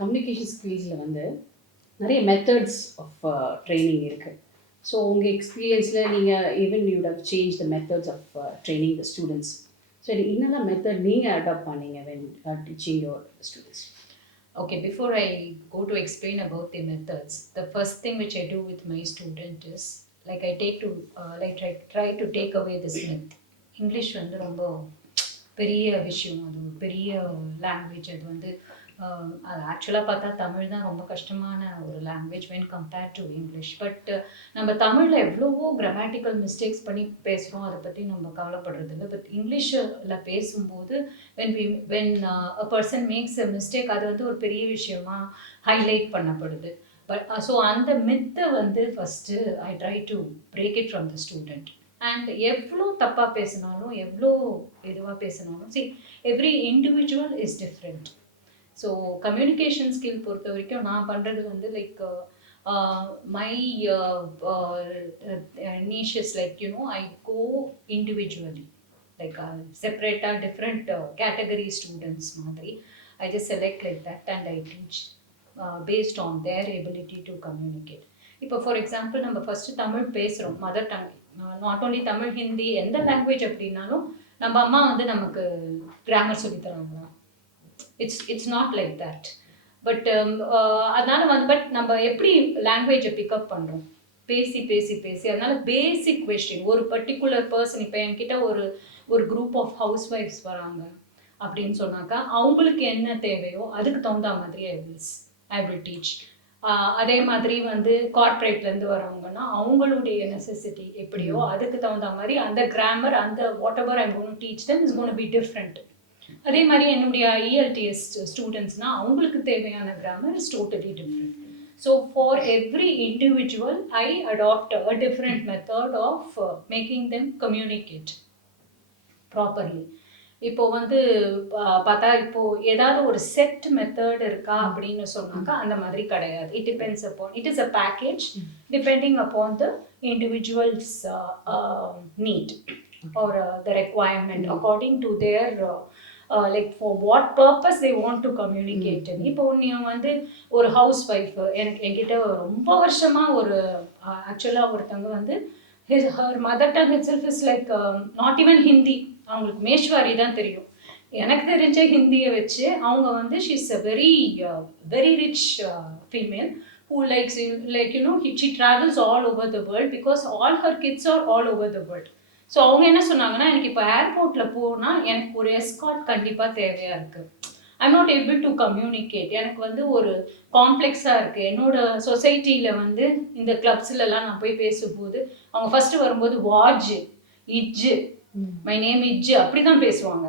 Communication ஸ்கில்ஸில் வந்து நிறைய மெத்தட்ஸ் ஆஃப் ட்ரைனிங் இருக்குது. ஸோ உங்கள் எக்ஸ்பீரியன்ஸில் நீங்கள் even you'd have change the methods of training the students. So என்னெல்லாம் மெத்தட் நீங்கள் அடாப்ட் பண்ணீங்க when teaching your students? Okay, before I go to explain about the methods, the first thing which I do with my student is like try to take away this myth. English வந்து ரொம்ப பெரிய விஷயம், அது ஒரு பெரிய language. அது வந்து அது ஆக்சுவலாக பார்த்தா தமிழ் தான் ரொம்ப கஷ்டமான ஒரு language when compared to English. But நம்ம தமிழில் எவ்வளவோ கிராமட்டிக்கல் மிஸ்டேக்ஸ் பண்ணி பேசுகிறோம், அதை பற்றி நம்ம கவலைப்படுறது இல்லை. பட் இங்கிலீஷில் பேசும்போது when a person maths a mistake, அது வந்து ஒரு பெரிய விஷயமா ஹைலைட் பண்ணப்படுது. பட் ஸோ அந்த மித்தை வந்து first I try to break it from the student. And எவ்வளோ தப்பாக பேசினாலும் எவ்வளோ இதுவாக பேசினாலும் every individual is different. So communication skill பொறுத்த வரைக்கும் நான் பண்ணுறது வந்து like my niche is like, I go individually, like செப்பரேட்டாக டிஃப்ரெண்ட் கேட்டகரி ஸ்டூடெண்ட்ஸ் மாதிரி I just select like that and I teach based on their ability to communicate. இப்போ for example நம்ம first Tamil பேசுகிறோம், mother tongue, not only Tamil, Hindi, எந்த language அப்படின்னாலும் நம்ம அம்மா வந்து நமக்கு கிராமர் சொல்லித்தராங்களா? It's not like that. But அதனால வந்து பட் நம்ம எப்படி லாங்குவேஜை பிக்கப் பண்ணுறோம்? பேசி பேசி பேசி. அதனால பேசிக் கொஸ்டின், ஒரு பர்டிகுலர் பர்சன், இப்போ என்கிட்ட ஒரு குரூப் ஆஃப் ஹவுஸ் ஒய்ஃப்ஸ் வராங்க அப்படின்னு சொன்னாக்கா அவங்களுக்கு என்ன தேவையோ அதுக்கு தகுந்த மாதிரி ஐ வில் டீச். அதே மாதிரி வந்து கார்ப்பரேட்லேருந்து வரவங்கன்னா அவங்களுடைய நெசசிட்டி எப்படியோ அதுக்கு தகுந்த மாதிரி அந்த கிராமர், அந்த whatever I'm gonna teach them is gonna be different. அதே மாதிரி என்னுடைய ELTS ஸ்டூடெண்ட்ஸ்னால் அவங்களுக்கு தேவையான grammar is totally different. So for every individual I adapt a different method of making them communicate properly. இப்போ வந்து பார்த்தா இப்போ ஏதாவது ஒரு செட் மெத்தட் இருக்கா அப்படின்னு சொன்னாக்கா அந்த மாதிரி கிடையாது. It depends upon, it is a package depending upon the individuals need or the requirement according to their like for what purpose they want to communicate. இப்போ நீங்கள் வந்து ஒரு ஹவுஸ் ஒய்ஃப் என்கிட்ட ரொம்ப வருஷமாக ஒரு ஆக்சுவலாக ஒருத்தவங்க வந்து her mother tongue itself is like not even Hindi, அவங்களுக்கு மேஷ்வாரி தான் தெரியும். எனக்கு தெரிஞ்ச ஹிந்தியை வச்சு அவங்க வந்து she is a very rich female who likes, like she travels all over the world because all her kids are all over the world. So அவங்க என்ன சொன்னாங்கன்னா, எனக்கு இப்போ ஏர்போர்ட்டில் போனால் எனக்கு ஒரு எஸ்கார்ட் கண்டிப்பாக தேவையாக இருக்குது. I'm not able to communicate. எனக்கு வந்து ஒரு காம்ப்ளெக்ஸாக இருக்குது. என்னோடய சொசைட்டியில் வந்து இந்த கிளப்ஸ்லலாம் நான் போய் பேசும்போது அவங்க ஃபஸ்ட்டு வரும்போது வாஜ், இஜ்ஜு, மை நேம் இஜ்ஜு அப்படி தான் பேசுவாங்க.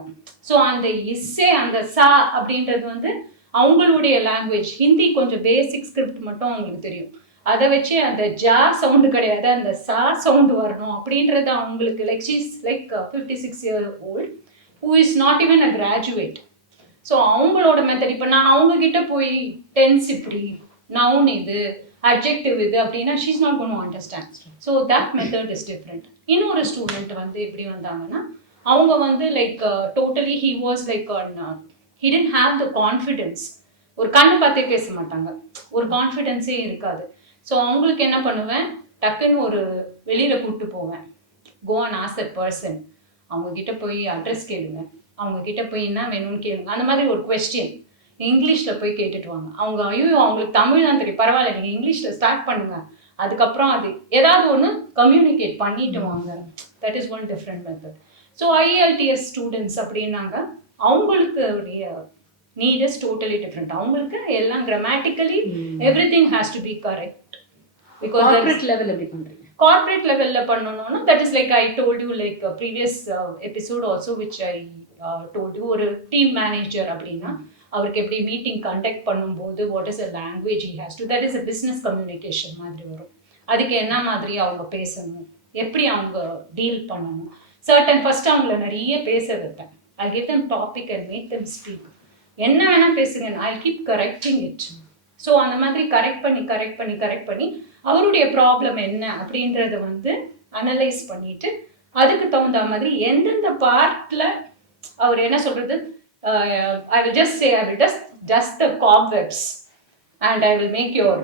ஸோ அந்த இஸ்ஸே, அந்த சா அப்படின்றது வந்து அவங்களுடைய லாங்குவேஜ். ஹிந்தி கொஞ்சம் பேசிக் ஸ்கிரிப்ட் மட்டும் அவங்களுக்கு தெரியும். அதை வச்சு அந்த ஜா சவுண்டு கிடையாது, அந்த சா சவுண்டு வரணும் அப்படின்றது அவங்களுக்கு. Like she is like 56 years old who is not even a graduate. So அவங்களோட மெத்தட், இப்போ நான் அவங்கக்கிட்ட போய் டென்ஸ் இப்படி, நவுன் இது, அட்ஜெக்டிவ் இது அப்படின்னா she is not cone to understand. So that method is different. இன்னொரு ஸ்டூடெண்ட் வந்து எப்படி வந்தாங்கன்னா, அவங்க வந்து like totally he was like he didn't have the confidence. ஒரு கண்ணு பார்த்தே பேச மாட்டாங்க, ஒரு கான்ஃபிடென்ஸே இருக்காது. ஸோ அவங்களுக்கு என்ன பண்ணுவேன், டக்குன்னு ஒரு வெளியில் கூப்பிட்டு போவேன், go and ask that person, அவங்கக்கிட்ட போய் அட்ரஸ் கேளுங்க, அவங்கக்கிட்ட போய் என்ன வேணும்னு கேளுங்க. அந்த மாதிரி ஒரு கொஸ்டின் இங்கிலீஷில் போய் கேட்டுட்டு வாங்க. அவங்க ஐயோ அவங்களுக்கு தமிழ் தான் தெரியும், பரவாயில்ல நீங்கள் இங்கிலீஷில் ஸ்டார்ட் பண்ணுங்கள், அதுக்கப்புறம் அது ஏதாவது ஒன்று கம்யூனிகேட் பண்ணிட்டு வாங்க. That is one different method. So IELTS students அப்படின்னாங்க அவங்களுக்கு need is totally different. அவங்களுக்கு எல்லாம் grammatically everything has to be correct. Because corporate level எப்படி பண்றீங்க? Corporate level பண்ணனும்னா that is like I told you, like previous episode also which I told you, ஒரு team manager அப்படினா அவருக்கு எப்படி meeting conduct பண்ணும்போது what is a language he has to, that is a business communication மாதிரி வரும். அதுக்கு என்ன மாதிரி அவங்க பேசணும், எப்படி அவங்க டீல் பண்ணணும். certain first அவங்கள நிறைய பேச வைப்பேன். I give them topic and make them speak. என்ன வேணால் பேசுங்க, I keep correcting it. So அந்த மாதிரி கரெக்ட் பண்ணி அவருடைய ப்ராப்ளம் என்ன அப்படின்றத வந்து அனலைஸ் பண்ணிவிட்டு அதுக்கு தகுந்த மாதிரி எந்தெந்த பார்ட்டில் அவர் என்ன சொல்கிறது I will just say, I will just dust the cobwebs and I will make your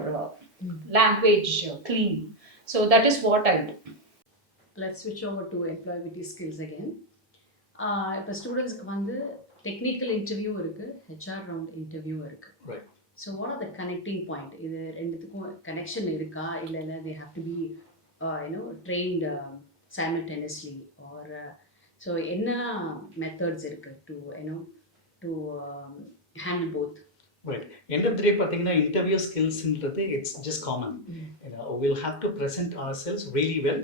language clean. So that is what I do. Let's switch over to employability skills again. இப்போ ஸ்டூடெண்ட்ஸ்க்கு வந்து டெக்னிக்கல் இன்டர்வியூ இருக்குது, HR round interview இருக்குது. Right. So what are the connecting point? இது ரெண்டுத்துக்கும் connection இருக்கா, இல்லை they have to be trained simultaneously or so என்ன மெத்தட்ஸ் இருக்குது to handle both? Right. End of the day, பார்த்தீங்கன்னா இன்டர்வியூ ஸ்கில்ஸ்ன்றது it's just common. Will have to present ourselves really well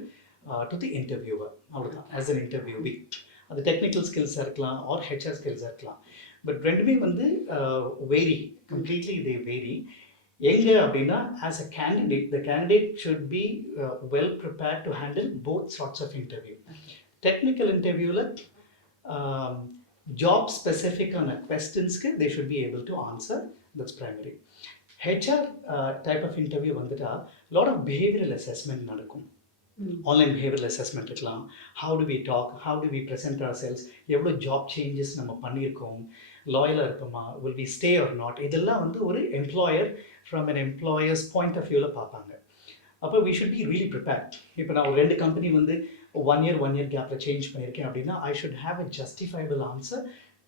to the interviewer. அவ்வளோதான், as an interviewee. அது technical ஸ்கில்ஸாக இருக்கலாம் R HR ஸ்கில்ஸாக இருக்கலாம். But ரெண்டுமே வந்து vary, completely தே vary. எங்கே அப்படின்னா, as a candidate, the candidate should be well prepared to handle both sorts of interview. Technical இன்டர்வியூவில் job specific on questions they should be able to answer. That's primary. HR type of interview vandita lot of behavioral assessment nadakum. Online behavioral assessment irukkalam. How do we talk, how do we present ourselves, evlo job changes நம்ம பண்ணியிருக்கோம், லாயலாக இருப்போமா, will we stay or not, இதெல்லாம் வந்து ஒரு employer from an employer's point of viewல பார்ப்பாங்க. அப்போ we should be really prepared. இப்போ நான் ஒரு 2 கம்பெனி வந்து one year கேப்பில் சேஞ்ச் பண்ணியிருக்கேன் அப்படின்னா, I should have a justifiable answer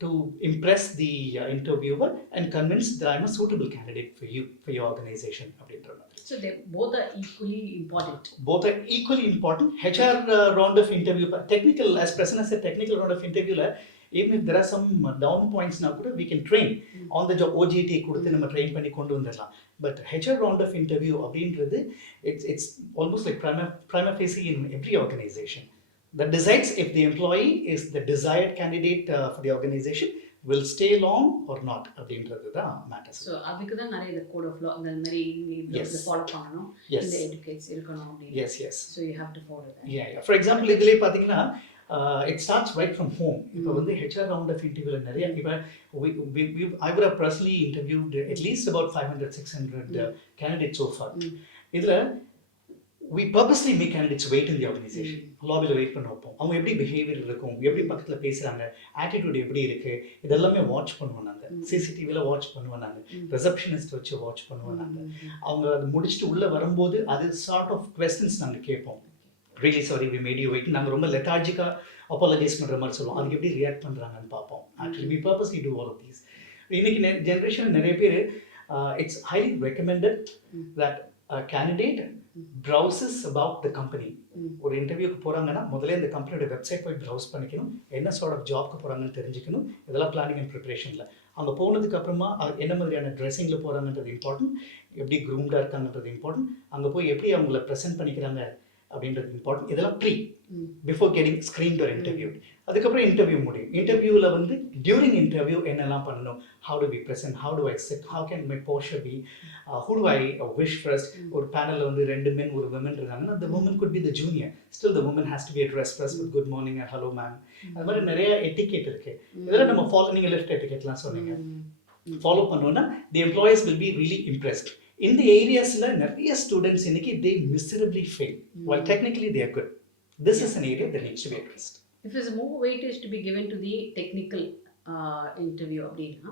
to impress the interviewer and convince that I'm a suitable candidate for you, for your organization அப்படின்ற மாதிரி. So they both are equally important. Both are equally important. HR round of interview, technical, as Prasanna said, technical round of interview, even if there are some down points now, we can train on the job. OJT கொடுத்து நம்ம train பண்ணி கொண்டு வந்துடலாம். But HR round of interview அப்படின்றது it's almost like prima facie in every organization. That decides if the employee is the desired candidate for the organization, will stay long or not அப்படின்றது தான் matters. So அதுக்கு தான் நிறைய இந்த code of law அந்த மாதிரி நீங்க ஃபாலோ பண்ணணும், இந்த எடிகேட்ஸ் இருக்கணும் அப்படி. Yes. So you have to follow that. Yeah. For example, இதிலே பார்த்தீங்கன்னா it starts right from home. இப்போ வந்து HR round of interview நிறைய இப்போ I would have personally interviewed at least about 500-600 candidates so far. இதில் we purposely make candidates wait in the organization. லாபியில் wait பண்ண வைப்போம். அவங்க எப்படி பிஹேவியர் இருக்கும், எப்படி பக்கத்தில் பேசுகிறாங்க, ஆட்டிடியூட் எப்படி இருக்குது, இதெல்லாமே வாட்ச் பண்ணுவோம் நாங்கள். சிசிடிவியில் வாட்ச் பண்ணுவோம் நாங்கள், ரிசப்ஷனிஸ்ட் வச்சு வாட்ச் பண்ணுவோம் நாங்கள். அவங்க அது முடிச்சுட்டு உள்ளே வரும்போது அது சார்ட் ஆஃப் கொஸ்டின்ஸ் நாங்கள் கேட்போம். Really sorry we made you wait. நாங்கள் ரொம்ப லெத்தார்ஜிக்காக அப்பாலஜைஸ் பண்ணுற மாதிரி சொல்லுவோம். அதுக்கு எப்படி ரியாக்ட் பண்ணுறாங்கன்னு பார்ப்போம். Actually we purposely do all of these. இன்னைக்கு ஜென்ரேஷன் நிறைய பேர் it's highly recommended that candidate browses about the company. ஒரு இன்டர்வியூக்கு போகிறாங்கன்னா முதல்ல இந்த கம்பெனியோட வெப்சைட் போய் ப்ரௌஸ் பண்ணிக்கணும், என்ன சார்ட் ஆஃப் ஜாப்க்கு போகிறாங்கன்னு தெரிஞ்சுக்கணும். இதெல்லாம் பிளானிங் அண்ட் ப்ரிப்பரேஷனில். அங்கே போனதுக்கு அப்புறமா என்ன மாதிரியான ட்ரெஸ்ஸிங்கில் போகிறாங்கன்றது இம்பார்ட்டன்ட், எப்படி க்ரூம்டாக இருக்காங்கன்றது இம்பார்ட்டன்ட், அங்கே போய் எப்படி அவங்கள ப்ரெசென்ட் பண்ணிக்கிறாங்க அப்படின்றது இம்பார்ட்டன்ட். இதெல்லாம் பிஃபோர் கெட்டிங் ஸ்க்ரீன்ட் ஒரு இன்டர்வியூ. அதுக்கப்புறம் இன்டர்வியூ முடியும். இன்டர்வியூவில் வந்து டியூரிங் இன்டர்வியூ என்னெல்லாம் பண்ணணும், how to be present, how do I sit, how can my posture be, who do I wish first. ஒரு பேனலில் வந்து 2 men ஒரு women இருக்காங்கன்னா, the woman could be the junior, still the woman has to be addressed first with good morning and hello ma'am. அது மாதிரி நிறைய etiquette இருக்குது. இதெல்லாம் நம்ம ஃபாலோ, நீங்கள் லெஃப்ட் எட்டிகேட்லாம் சொன்னீங்க, ஃபாலோ பண்ணோன்னா the employees will be really impressed. இந்த ஏரியாஸில் நிறைய ஸ்டூடெண்ட்ஸ் இன்னைக்கு they miserably fail while technically they are good. This is an area that needs to be addressed. If there's more weightage to be given to the technical interview அப்படின்னா,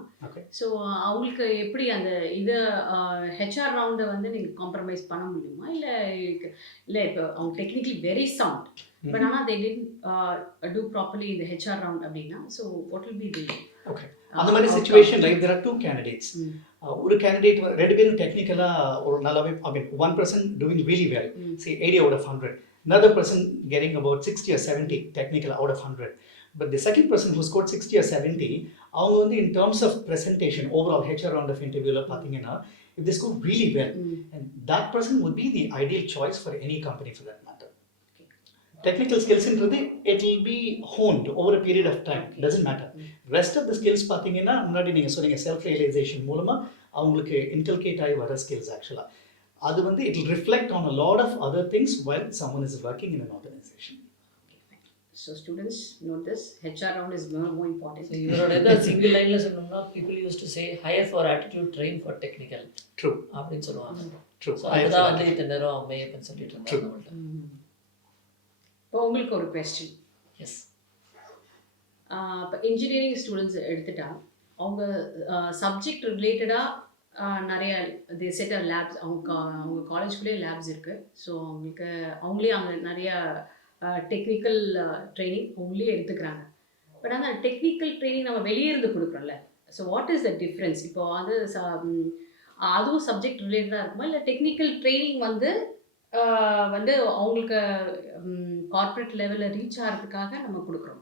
so அவங்களுக்கு எப்படி அந்த இது HR ரவுண்டை வந்து நீங்கள் compromise பண்ண முடியுமா? இல்லை இப்போ அவங்க டெக்னிக்கலி வெரி சவுண்ட் பட் ஆனால் they didn't do properly in the HR round அப்படின்னா, so what will be the அந்த மாதிரி situation like there are 2 candidates. ஒரு கேண்டிடேட் 2 பேரும் டெக்னிக்கலாக ஒரு நல்லாவே, I mean one person doing really well, say 80 out of 100, another person getting about 60 or 70 technical out of 100. But the second person who scored 60 or 70, அவங்க வந்து in terms of presentation, overall HR round of interview பார்த்தீங்கன்னா, if they score really well, and that person would be the ideal choice for any company for that matter. Technical skills inறது it will be honed over a period of time, doesn't matter. Rest of the skills பார்த்தீங்கன்னா, முன்னாடி நீங்கள் சொன்னீங்க self realisation மூலமாக அவங்களுக்கு inculcate ஆகி வர skills. ஆக்சுவலாக அது வந்து it will reflect on a lot of other things while someone is working in an organization. So students note this, HR round is more important. So இவரோட சிங்கிள் லைன்ல சொன்னோம்னா, people used to say hire for attitude, train for technical. True. அப்படின்னு சொல்லுவாங்க. True. So அதுதான் வந்து இத்தனை நேரம் மேயப்பன் சொல்லிட்டு இருந்தாங்க நம்மள்ட்ட. இப்போ உங்களுக்கு ஒரு question. Yes. இப்போ இன்ஜினியரிங் ஸ்டூடெண்ட்ஸ் எடுத்துட்டா அவங்க சப்ஜெக்ட் ரிலேட்டடாக நிறைய தே செட் லேப்ஸ் அவங்க காலேஜ்குள்ளேயே லேப்ஸ் இருக்குது. ஸோ அவங்களுக்கு அவங்களே அங்கே நிறையா டெக்னிக்கல் ட்ரைனிங் அவங்களே எடுத்துக்கிறாங்க. பட் ஆனால் டெக்னிக்கல் ட்ரைனிங் நம்ம வெளியே இருந்து கொடுக்குறோம்ல. So what is the difference? இப்போ அது அதுவும் சப்ஜெக்ட் ரிலேட்டடாக இருக்குமா, இல்லை டெக்னிக்கல் ட்ரைனிங் வந்து வந்து அவங்களுக்கு கார்ப்பரேட் லெவலில் ரீச் ஆகிறதுக்காக நம்ம கொடுக்குறோம்?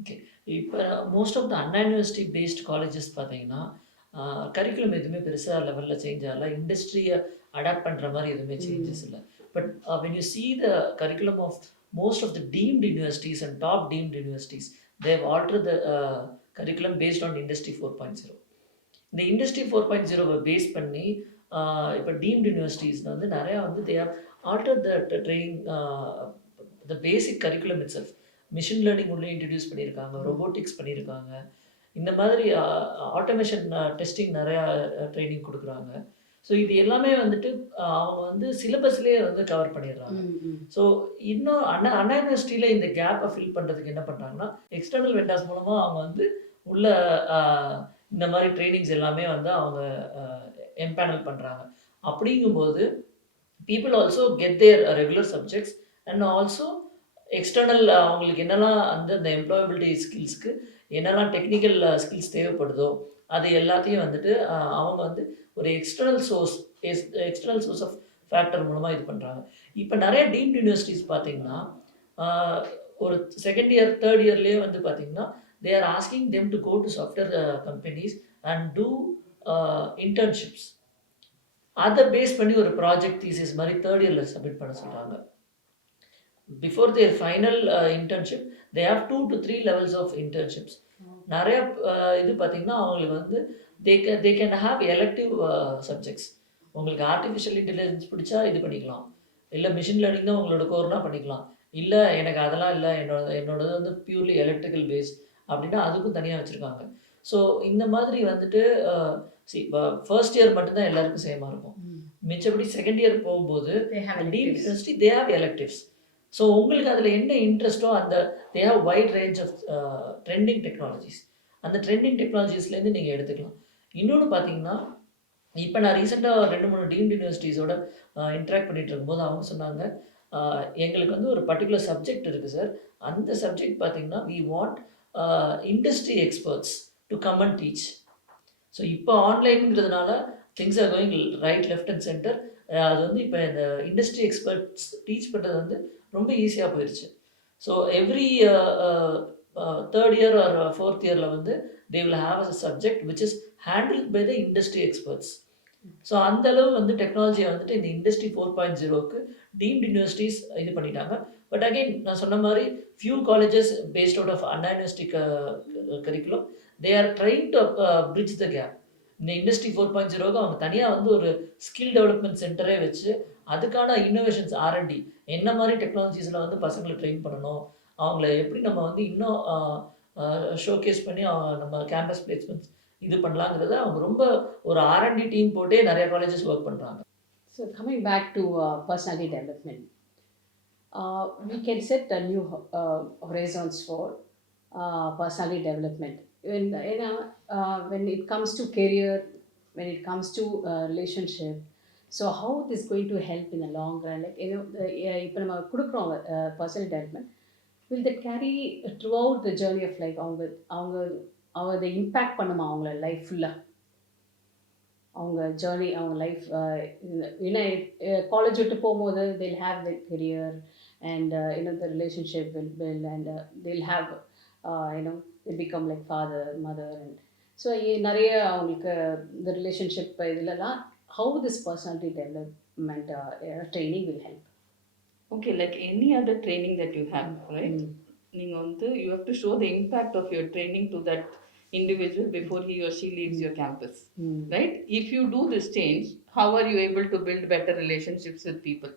ஓகே. இப்போ most of the Anna university based colleges பார்த்தீங்கன்னா கரிக்குலம் எதுவுமே பெருசாக லெவலில் சேஞ்ச் ஆகல. இண்டஸ்ட்ரியை அடாப்ட் பண்ணுற மாதிரி எதுவுமே சேஞ்சஸ் இல்லை. But when you see the curriculum of most of the deemed universities and top deemed universities, they have altered the curriculum based on industry 4.0. இந்த இண்டஸ்ட்ரி 4.0 பேஸ் பண்ணி இப்போ டீம்டு யூனிவர்சிட்டிஸில் வந்து நிறையா வந்து they have alter the training the basic curriculum itself. Machine learning உள்ளே introduce பண்ணியிருக்காங்க, robotics பண்ணியிருக்காங்க. இந்த மாதிரி ஆட்டோமேஷன் டெஸ்டிங் நிறையா ட்ரைனிங் கொடுக்குறாங்க. ஸோ இது எல்லாமே வந்துட்டு அவங்க வந்து சிலபஸ்லேயே வந்து கவர் பண்ணிடுறாங்க. ஸோ இன்னும் அண்ணா யூனிவர்சிட்டியில் இந்த கேப்பை ஃபில் பண்ணுறதுக்கு என்ன பண்ணுறாங்கன்னா எக்ஸ்டர்னல் வெண்டார்ஸ் மூலமாக அவங்க வந்து உள்ள இந்த மாதிரி ட்ரைனிங்ஸ் எல்லாமே வந்து அவங்க எம்பேனல் பண்ணுறாங்க. அப்படிங்கும்போது people also get their regular subjects and also external அவங்களுக்கு என்னெல்லாம் அந்த எம்ப்ளாயபிலிட்டி ஸ்கில்ஸ்க்கு என்னெல்லாம் டெக்னிக்கல் ஸ்கில்ஸ் தேவைப்படுதோ அது எல்லாத்தையும் வந்துட்டு அவங்க வந்து ஒரு எக்ஸ்டர்னல் சோர்ஸ் ஆஃப் ஃபேக்டர் மூலமாக இது பண்ணுறாங்க. இப்போ நிறைய டீம்ட் யூனிவர்சிட்டிஸ் பார்த்தீங்கன்னா ஒரு செகண்ட் இயர் தேர்ட் இயர்லேயே வந்து பார்த்தீங்கன்னா they are asking them to go to software companies and do internships. அதை பேஸ் பண்ணி ஒரு ப்ராஜெக்ட் தீசிஸ் மாதிரி தேர்ட் இயரில் சப்மிட் பண்ண சொல்கிறாங்க. Before their final internship they have 2 to 3 levels of இன்டர்ன்ஷிப்ஸ். நிறைய இது பார்த்திங்கன்னா அவங்களுக்கு வந்து they can have elective subjects. உங்களுக்கு ஆர்டிஃபிஷியல் இன்டெலிஜென்ஸ் பிடிச்சா இது பண்ணிக்கலாம், இல்லை மிஷின் லேர்னிங் தான் உங்களோட கோர்னால் பண்ணிக்கலாம், இல்லை எனக்கு அதெல்லாம் இல்லை என்னோடது வந்து பியூர்லி எலக்ட்ரிக்கல் பேஸ்ட் அப்படின்னா அதுக்கும் தனியாக வச்சுருக்காங்க. ஸோ இந்த மாதிரி வந்துட்டு ஃபர்ஸ்ட் இயர் மட்டும்தான் எல்லாருக்கும் சேமாக இருக்கும். மிச்சபடி செகண்ட் இயர் போகும்போது டீப் university they have electives. So உங்களுக்கு அதில் என்ன இன்ட்ரெஸ்ட்டோ அந்த they have wide range of trending technologies. அந்த ட்ரெண்டிங் டெக்னாலஜிஸ்லேருந்து நீங்கள் எடுத்துக்கலாம். இன்னொன்று பார்த்தீங்கன்னா இப்போ நான் ரீசெண்டாக 2-3 டீம்டு யூனிவர்சிட்டிஸோட இன்ட்ராக்ட் பண்ணிகிட்டு இருக்கும்போது அவங்க சொன்னாங்க எங்களுக்கு வந்து ஒரு பர்டிகுலர் சப்ஜெக்ட் இருக்குது சார், அந்த சப்ஜெக்ட் பார்த்தீங்கன்னா we want industry experts to come and teach. So இப்போ ஆன்லைனுங்கிறதுனால things are going right left and centre. அது வந்து இப்போ இந்த இண்டஸ்ட்ரி எக்ஸ்பர்ட்ஸ் டீச் பண்ணுறது வந்து ரொம்ப ஈஸியாக போயிடுச்சு. So every third year or fourth இயரில் வந்து they will have a subject which is handled by the industry experts. So அந்தளவு வந்து டெக்னாலஜியை வந்துட்டு இந்த இண்டஸ்ட்ரி 4.0க்கு டீம்டு யூனிவர்சிட்டிஸ் இது பண்ணிட்டாங்க. பட் அகெயின் நான் சொன்ன மாதிரி few colleges based out of Anna university curriculum they are trying to bridge the gap. இந்த இண்டஸ்ட்ரி 4.0க்கு அவங்க தனியாக வந்து ஒரு ஸ்கில் டெவலப்மெண்ட் சென்டரே வச்சு அதுக்கான இன்னோவேஷன்ஸ் R&D என்ன மாதிரி டெக்னாலஜிஸில் வந்து பசங்களை ட்ரெயின் பண்ணணும், அவங்கள எப்படி நம்ம வந்து இன்னும் ஷோகேஸ் பண்ணி நம்ம கேம்பஸ் பிளேஸ்மெண்ட்ஸ் இது பண்ணலாங்கிறத அவங்க ரொம்ப ஒரு R&D டீம் போட்டே நிறைய காலேஜஸ் ஒர்க் பண்ணுறாங்க. So coming back to personality development, we can set a new horizons for personality development. When it comes to career, when it comes to relationship, so how this going to help in the long run? Like இப்போ நம்ம கொடுக்குறோம் personality development, will that carry throughout the journey of life? அவங்க அதை impact பண்ணுமா அவங்கள life ஃபுல்லாக, அவங்க journey அவங்க லைஃப் ஏன்னா காலேஜ் விட்டு போகும்போது they'll have the career and the relationship will build and they'll have they become like father, mother and so நிறைய அவங்களுக்கு இந்த ரிலேஷன்ஷிப் இதுலலாம் how this personality development training will help? Okay, like any other training that you have, right? நீங்கள் வந்து you have to show the impact of your training to that individual before he or she leaves your campus, right? If you do this change, how are you able to build better relationships with people?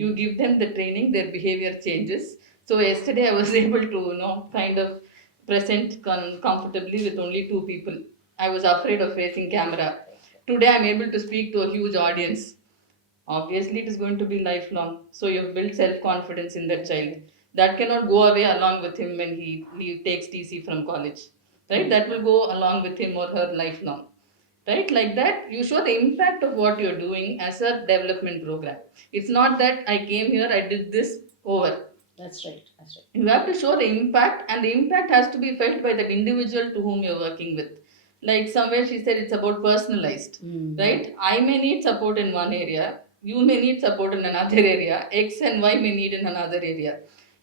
You give them the training, their behavior changes. So yesterday I was able to kind of present comfortably with only 2 people. I was afraid of facing camera. Today I'm able to speak to a huge audience. Obviously it is going to be lifelong, so you've built self-confidence in that child. That cannot go away along with him when he takes TC from college, right? That will go along with him or her lifelong, right? Like that, you show the impact of what you're doing as a development program. It's not that I came here, I did this, over. That's right. That's right. You have to show the impact, and the impact has to be felt by that individual to whom you're working with. Like somewhere she said it's about personalized, right? I may need support in one area, you may need support in another area, X and Y may need in another area.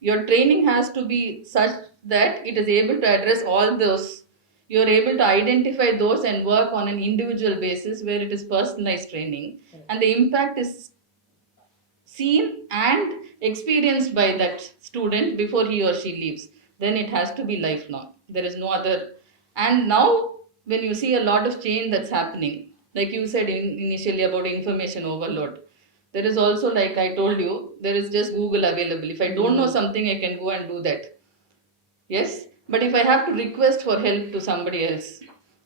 Your training has to be such that it is able to address all those. You're able to identify those and work on an individual basis where it is personalized training, and the impact is seen and experienced by that student before he or she leaves. Then it has to be lifelong. There is no other. And now, when you see a lot of change that's happening, like you said initially about information overload, there is also, like I told you, there is just Google available. If I don't know something, I can go and do that. Yes, but if I have to request for help to somebody else,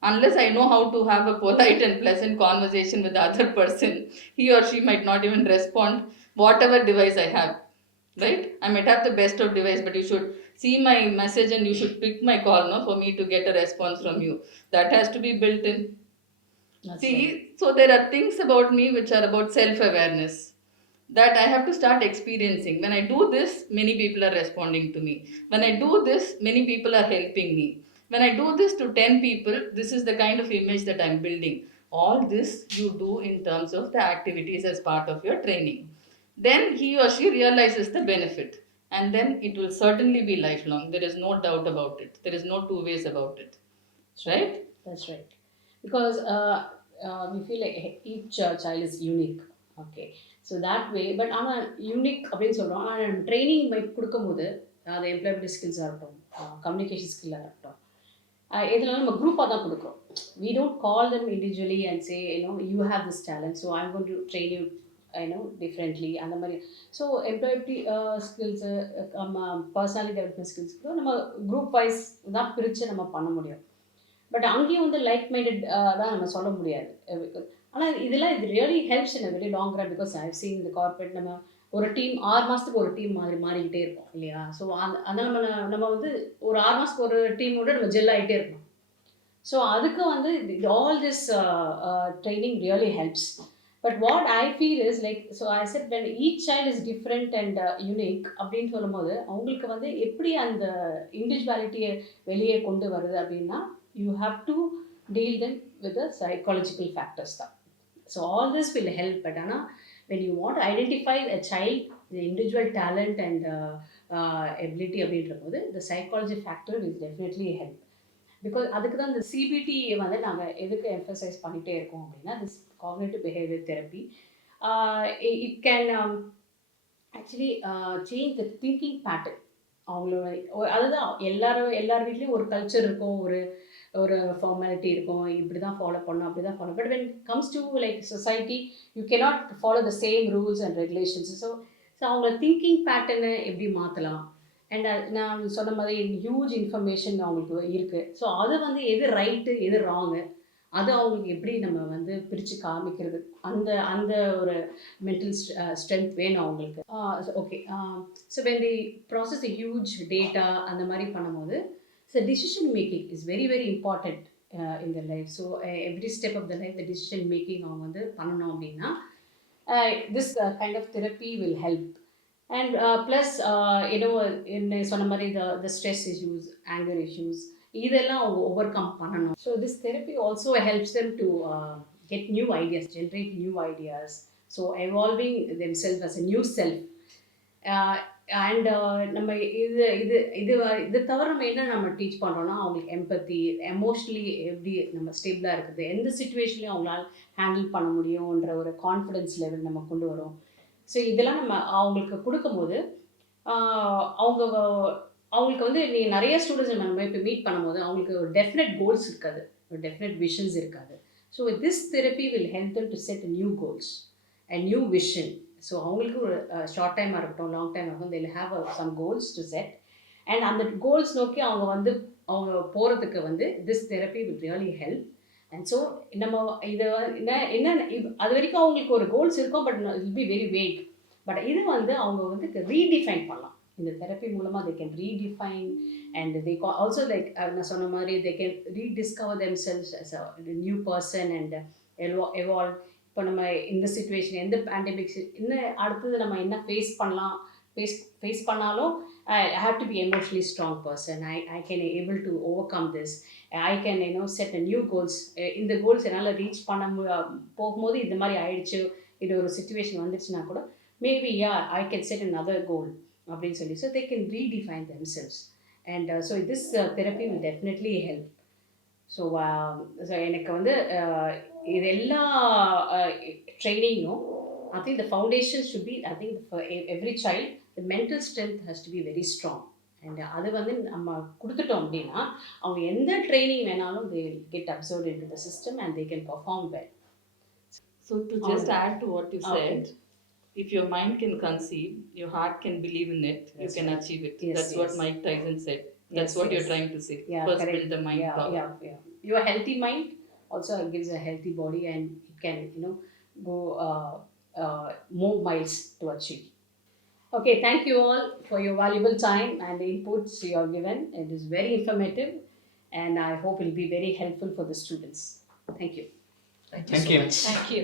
unless I know how to have a polite and pleasant conversation with the other person, he or she might not even respond, whatever device I have. Right? I might have the best of device, but you should see my message and you should pick my call, no, for me to get a response from you. That has to be built in. That's See, right. so there are things about me which are about self awareness that I have to start experiencing. When I do this, many people are responding to me. When I do this, many people are helping me. When I do this to 10 people, this is the kind of image that I'm building. All this you do in terms of the activities as part of your training. Then he or she realizes the benefit. And then it will certainly be lifelong. There is no doubt about it. There is no two ways about it. Right? That's right. Because we feel like each child is unique. Okay. So that way, but ஆனால் unique அப்படின்னு சொல்கிறோம். ஆனால் training கொடுக்கும்போது அது employability ஸ்கில்ஸாக இருக்கட்டும், communication ஸ்கில்லாக இருக்கட்டும், எதுனாலும் நம்ம குரூப்பாக தான் கொடுக்குறோம். We don't call them individually and say, you have this talent, so I'm going to train you, differently. அந்த மாதிரி so employability skills, personality development skills கூட நம்ம குரூப் வைஸ் தான் பிரித்து நம்ம பண்ண முடியும். பட் அங்கேயும் வந்து லைக் மைண்டட் தான் நம்ம சொல்ல முடியாது. ஆனால் இதெல்லாம் இது really helps in a very long run. Because I have seen இந்த கார்பரேட் நம்ம ஒரு டீம் 6 மாதத்துக்கு ஒரு டீம் மாதிரி மாறிக்கிட்டே இருப்போம் இல்லையா? ஸோ அந்த நம்ம வந்து ஒரு 6 மாதத்துக்கு ஒரு டீமோட நம்ம ஜெல் ஆகிட்டே இருக்கணும். ஸோ அதுக்கு வந்து all this training really helps. But what I feel is like, so I set when each child is different and unique அப்படின்னு சொல்லும்போது அவங்களுக்கு வந்து எப்படி அந்த இண்டிவிஜுவாலிட்டியை வெளியே கொண்டு வருது அப்படின்னா, you have to deal them with the psychological factors தான். So all this will help. But when you want to identify a child, the individual talent and ability அப்படின்றபோது the psychology factor will definitely help. Because அதுக்கு தான் இந்த CBT வந்து நாங்கள் எதுக்கு emphasize பண்ணிகிட்டே இருக்கோம் அப்படின்னா, this cognitive behavior therapy, it can actually change the thinking pattern. அவங்களோட அதுதான் எல்லார் வீட்லேயும் ஒரு கல்ச்சர் இருக்கும், ஒரு ஃபார்மாலிட்டி இருக்கும், இப்படி தான் ஃபாலோ பண்ணணும், அப்படி தான் follow. But when comes to like society, you cannot follow the same rules and regulations. So அவங்க திங்கிங் பேட்டர்னை எப்படி மாற்றலாம். அண்ட் நான் சொன்ன மாதிரி ஹியூஜ் இன்ஃபர்மேஷன் அவங்களுக்கு இருக்குது. ஸோ அது வந்து எது ரைட்டு எது ராங்கு, அது அவங்களுக்கு எப்படி நம்ம வந்து பிரித்து காமிக்கிறது, அந்த ஒரு மென்டல் ஸ்ட்ரென்த் வேணும் அவங்களுக்கு. Okay. So when the process huge data அந்த மாதிரி பண்ணும்போது, so decision making is very very important in their life. So every step of the life, the decision making அவங்க வந்து பண்ணணும் அப்படின்னா this kind of therapy will help. And plus என்ன சொன்ன மாதிரி the stress issues, anger issues, இதெல்லாம் அவங்க overcome பண்ணணும். So this therapy also helps them to get new ideas, generate new ideas, so evolving themselves as a new self. And நம்ம இது தவிர நம்ம என்ன நம்ம டீச் பண்ணுறோன்னா, அவங்களுக்கு எம்பத்தி, எமோஷ்னலி எப்படி நம்ம ஸ்டேபிளாக இருக்குது, எந்த சுச்சுவேஷன்லையும் அவங்களால ஹேண்டில் பண்ண முடியுன்ற ஒரு கான்ஃபிடென்ஸ் லெவல் நம்ம கொண்டு வரோம். ஸோ இதெல்லாம் நம்ம அவங்களுக்கு கொடுக்கும்போது அவங்களுக்கு வந்து நீ நிறைய ஸ்டூடெண்ட்ஸ் நம்ம இப்போ மீட் பண்ணும்போது அவங்களுக்கு ஒரு டெஃபினட் கோல்ஸ் இருக்காது, ஒரு டெஃபினட் விஷன்ஸ் இருக்காது. So this therapy will help them to set new goals and new vision. So அவங்களுக்கு ஒரு ஷார்ட் டைமாக இருக்கட்டும், லாங் டைம் இருக்கட்டும், they'll have some goals to set. And அந்த கோல்ஸ் நோக்கி அவங்க போகிறதுக்கு வந்து this therapy will really help. And so நம்ம இதை என்ன அது வரைக்கும் அவங்களுக்கு ஒரு கோல்ஸ் இருக்கும், but it will be very vague. But இது வந்து அவங்க வந்து ரீடிஃபைன் பண்ணலாம். இந்த தெரப்பி மூலமாக they can redefine and they also like நான் சொன்ன மாதிரி they can rediscover themselves as a new person and evolve. இப்போ நம்ம இந்த சுச்சுவேஷன் எந்த பேண்டமிக்ஸ் இன்னும் அடுத்தது நம்ம என்ன ஃபேஸ் பண்ணாலும் I have to be emotionally strong person. I can able to overcome this. I can set a new goals. இந்த கோல்ஸ் என்னால் ரீச் பண்ண போகும்போது இந்த மாதிரி ஆயிடுச்சு, இது ஒரு சுச்சுவேஷன் வந்துச்சுன்னா கூட maybe I can set another goal அப்படின்னு சொல்லி so they can redefine themselves and so this therapy will definitely help. So எனக்கு வந்து இது எல்லா ட்ரைனிங்கும் I think the foundation should be, I think for every child the mental strength has to be very strong and அது வந்து நம்ம கொடுத்துட்டோம் அப்படின்னா அவங்க எந்த ட்ரைனிங் வேணாலும் they get absorbed into the system and they can perform well. So to just add to what you said, if your mind can conceive, your heart can believe in it, you can achieve it. That's what Mike Tyson said. That's what you're trying to say. First build the mind power. Your healthy mind also gives a healthy body and it can go more miles to achieve. Okay, thank you all for your valuable time and the inputs you have given. It is very informative and I hope it will be very helpful for the students. Thank you. Thank you so much. Thank you.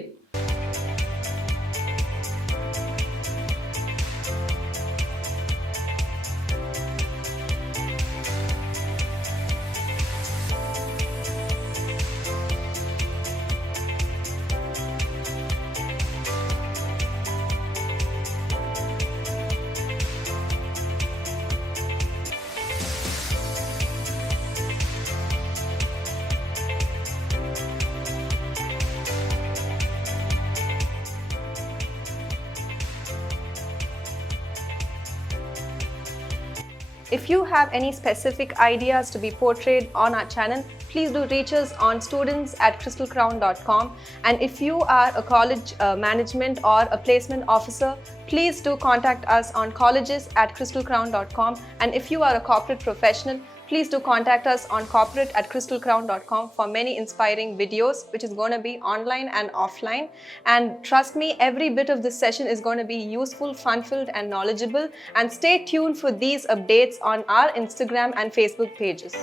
If you have any specific ideas to be portrayed on our channel, please do reach us on students@crystalcrown.com. And if you are a college management or a placement officer, please do contact us on colleges@crystalcrown.com. And if you are a corporate professional, please do contact us on corporate@crystalcrown.com for many inspiring videos, which is going to be online and offline. And trust me, every bit of this session is going to be useful, fun-filled and knowledgeable. And stay tuned for these updates on our Instagram and Facebook pages.